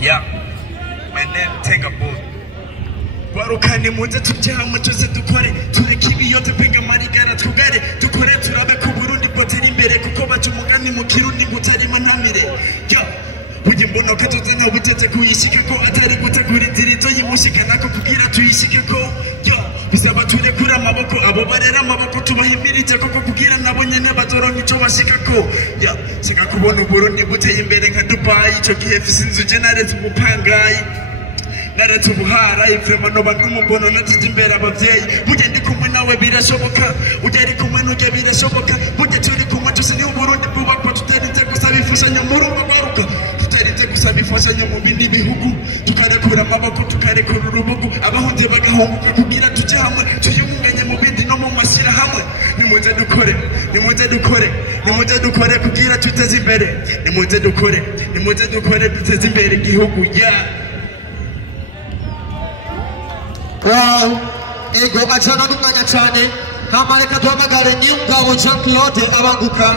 Yeah, my name take a boat. Warukane muze tujye hamwe cyose dukore tureke ibiyote penga marigara tugare dukore turabe ku Burundi botera imbere kuko baca umugani mu Kirundi gutarima ntamire. Yo uje mbona ko tuzana butete kuyishike ko atari gutegura inzira yimushika nako kugira tuyishike ko. Yo bisaba ture kuri amaboko abo barera amaboko tubahimirije koko kugira nabo nyene bazoronka ico bashika ko. Ya sika kubona Burundi buteye imbere nka Dubai ico gihe fisinzu je naretse ubupangayi naretse ubuhara ifrema no bagumubono natije imbere abavyeyi buje ndi kumwe nawe birashoboka uje ari kumwe n'uje birashoboka buje turi kumwe cyose ni Burundi bubakwa tuterinze gusaba ifashanyo mu rugo baruka tuterinze gusaba ifashanyo mu bindi bihugu tukarekura amaboko tukarekura urubugu abahungiye bagahunguka kugira tujye hamwe tuyunganye mu bindi no mu mashyira hamwe nimuze dukore kugira tuteze imbere nimuze dukore duteze imbere igihugu ya. Wow, ego achana n'umwanya cyane hamareka duhamagare Niyongabo Jean Claude abanguka.